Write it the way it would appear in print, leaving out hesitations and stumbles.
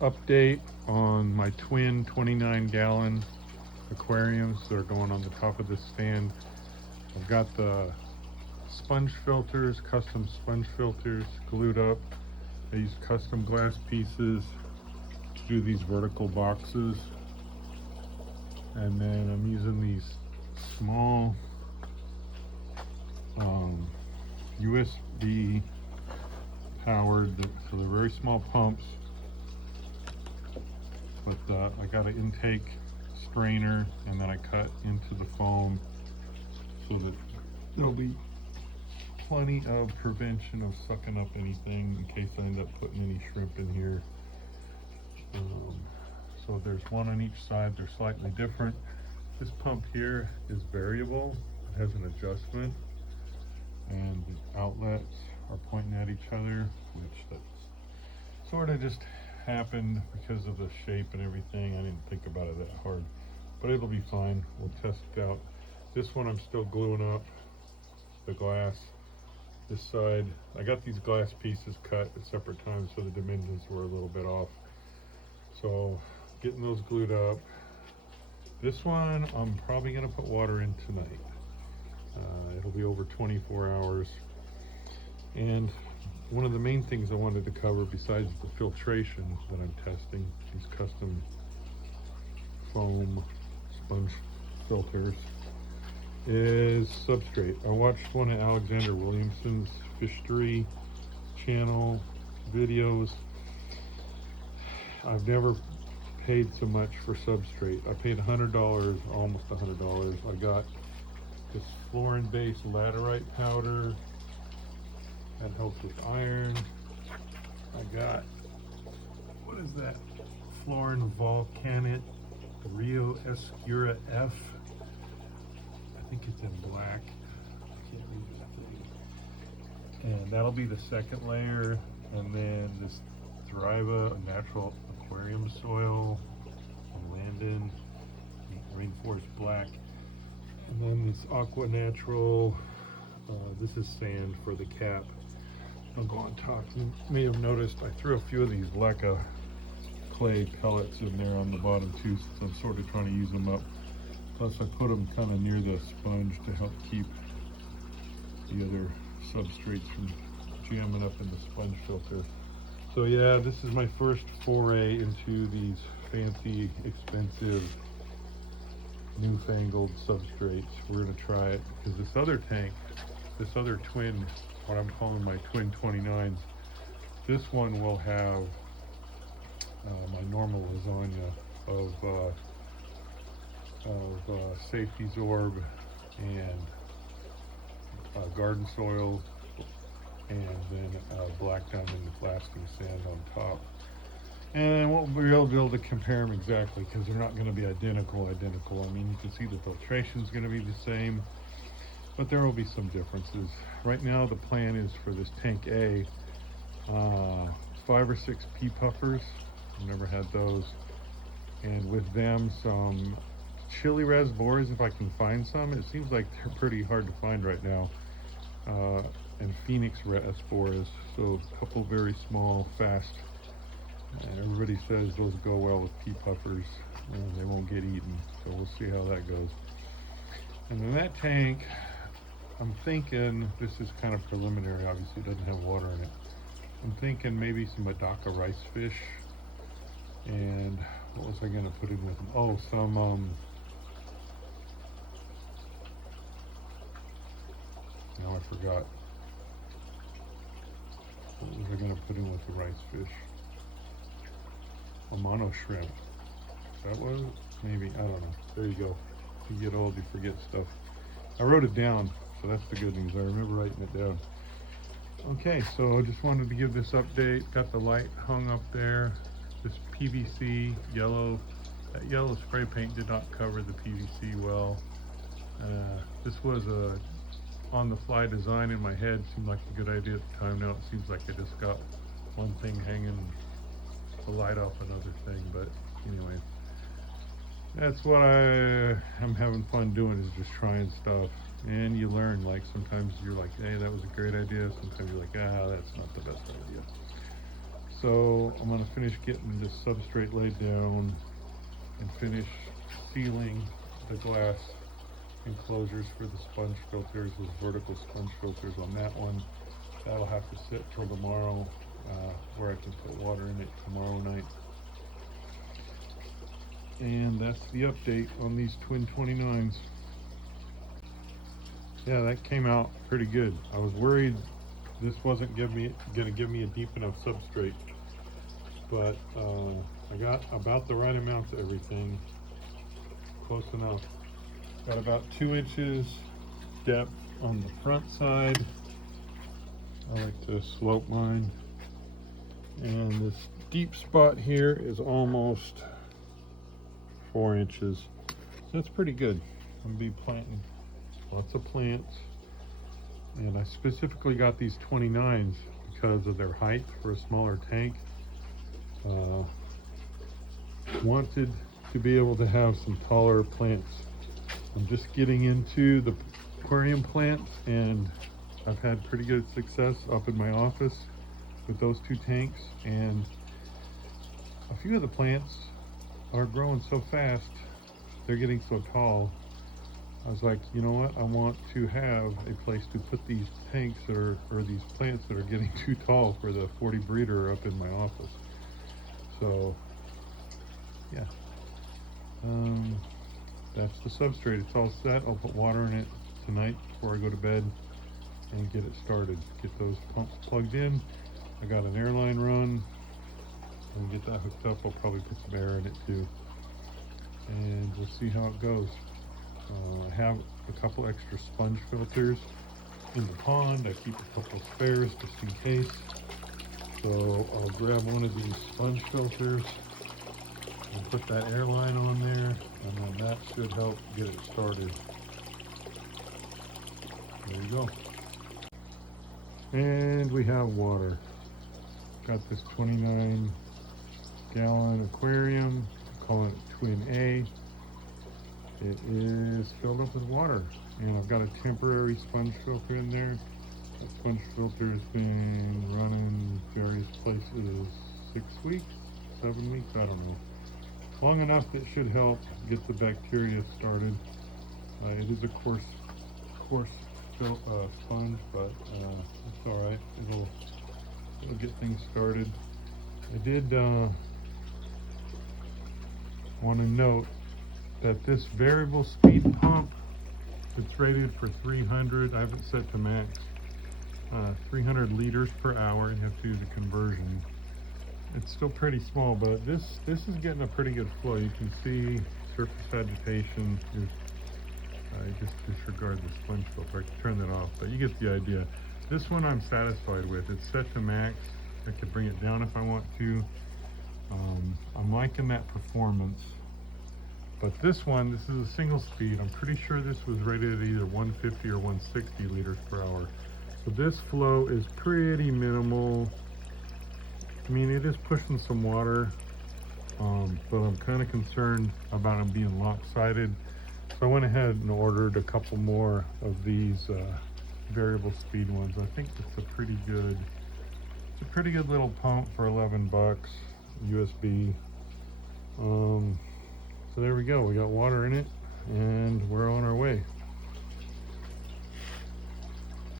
update on my twin 29-gallon aquariums that are going on the top of this stand. I've got the sponge filters, custom sponge filters glued up. I use custom glass pieces to do these vertical boxes. And then I'm using these small USB powered, so they're very small pumps, but I got an intake strainer, and then I cut into the foam so that there'll be plenty of prevention of sucking up anything in case I end up putting any shrimp in here. So there's one on each side. They're slightly different. This pump here is variable. It has an adjustment, and the outlets are pointing at each other, which that's sort of just happened because of the shape and everything. I didn't think about it that hard, but it'll be fine. We'll test it out. This one I'm still gluing up the glass. This side, I got these glass pieces cut at separate times, so the dimensions were a little bit off. So getting those glued up. This one I'm probably gonna put water in tonight. It'll be over 24 hours. And one of the main things I wanted to cover, besides the filtration that I'm testing, these custom foam sponge filters, is substrate. I watched one of Alexander Williamson's Fishery channel videos. I've never paid so much for substrate. I paid $100, almost $100. I got this fluorine-based laterite powder that helps with iron. I got, what is that? Fluorine volcanite Rio Escura F. I think it's in black. I can't read that thing. And that'll be the second layer. And then this Thriva, a natural aquarium soil, Landon, Rainforest Black. And then this Aqua Natural, this is sand for the cap. I'll go on top. You may have noticed I threw a few of these Leca clay pellets in there on the bottom too, since I'm sort of trying to use them up. Plus I put them kind of near the sponge to help keep the other substrates from jamming up in the sponge filter. So yeah, this is my first foray into these fancy, expensive, newfangled substrates. We're gonna try it because this other tank, this other twin, what I'm calling my twin 29s, this one will have my normal lasagna of safety zorb and garden soil, and then black diamond blasting sand on top. And we'll be able to compare them exactly, because they're not going to be identical. I mean, you can see the filtration is going to be the same, but there will be some differences. Right now the plan is for this tank A, 5 or 6 pea puffers. I've never had those. And with them some chili raspberries, if I can find some. It seems like they're pretty hard to find right now. And Phoenix raspberries, so a couple very small, fast. And everybody says those go well with pea puffers and they won't get eaten, so we'll see how that goes. And then that tank, I'm thinking, this is kind of preliminary, obviously it doesn't have water in it. I'm thinking maybe some Adaka rice fish, and what was I going to put in with them? Oh, some now I forgot. What was I going to put in with the rice fish? A mono shrimp. That was maybe, I don't know. There you go. You get old, you forget stuff. I wrote it down, so that's the good news. I remember writing it down. Okay, so I just wanted to give this update. Got the light hung up there. This PVC yellow, that yellow spray paint did not cover the PVC well. This was a on-the-fly design in my head. Seemed like a good idea at the time. Now it seems like I just got one thing hanging to light off another thing. But anyway, that's what I'm having fun doing, is just trying stuff. And you learn, like sometimes you're like, hey, that was a great idea. Sometimes you're like, ah, that's not the best idea. So I'm gonna finish getting this substrate laid down and finish sealing the glass enclosures for the sponge filters, those vertical sponge filters on that one. That'll have to sit till tomorrow, where I can put water in it tomorrow night. And that's the update on these twin 29s. Yeah, that came out pretty good. I was worried this wasn't gonna give me a deep enough substrate, but I got about the right amount of everything. Close enough. Got about 2 inches depth on the front side. I like to slope mine. And this deep spot here is almost 4 inches. So that's pretty good. I'm gonna be planting lots of plants. And I specifically got these 29s because of their height for a smaller tank. Wanted to be able to have some taller plants. I'm just getting into the aquarium plants, and I've had pretty good success up in my office with those 2 tanks, and a few of the plants are growing so fast, they're getting so tall. I was like, you know what, I want to have a place to put these tanks that are, or these plants that are getting too tall for the 40 breeder up in my office. So yeah, that's the substrate. It's all set. I'll put water in it tonight before I go to bed and get it started. Get those pumps plugged in. I got an airline run. When we get that hooked up, I'll probably put some air in it too. And we'll see how it goes. I have a couple extra sponge filters in the pond. I keep a couple spares just in case. So I'll grab one of these sponge filters and put that airline on there, and then that should help get it started. There you go. And we have water. Got this 29-gallon aquarium, call it Twin A. It is filled up with water, and I've got a temporary sponge filter in there. That sponge filter has been running various places 6 weeks, 7 weeks, I don't know. Long enough that should help get the bacteria started. It is a coarse sponge, but it's all right. It'll get things started. I did want to note that this variable speed pump, it's rated for 300. I have it set to max. 300 liters per hour. You have to do the conversion. It's still pretty small, but this is getting a pretty good flow. You can see surface agitation. I just disregard the sponge filter. I can turn that off, but you get the idea. This one I'm satisfied with. It's set to max. I could bring it down if I want to. I'm liking that performance. But this one, this is a single speed. I'm pretty sure this was rated at either 150 or 160 liters per hour. So this flow is pretty minimal. I mean, it is pushing some water, but I'm kind of concerned about them being lopsided. So I went ahead and ordered a couple more of these variable speed ones. I think it's a pretty good little pump for 11 bucks, USB. So there we go. We got water in it, and we're on our way.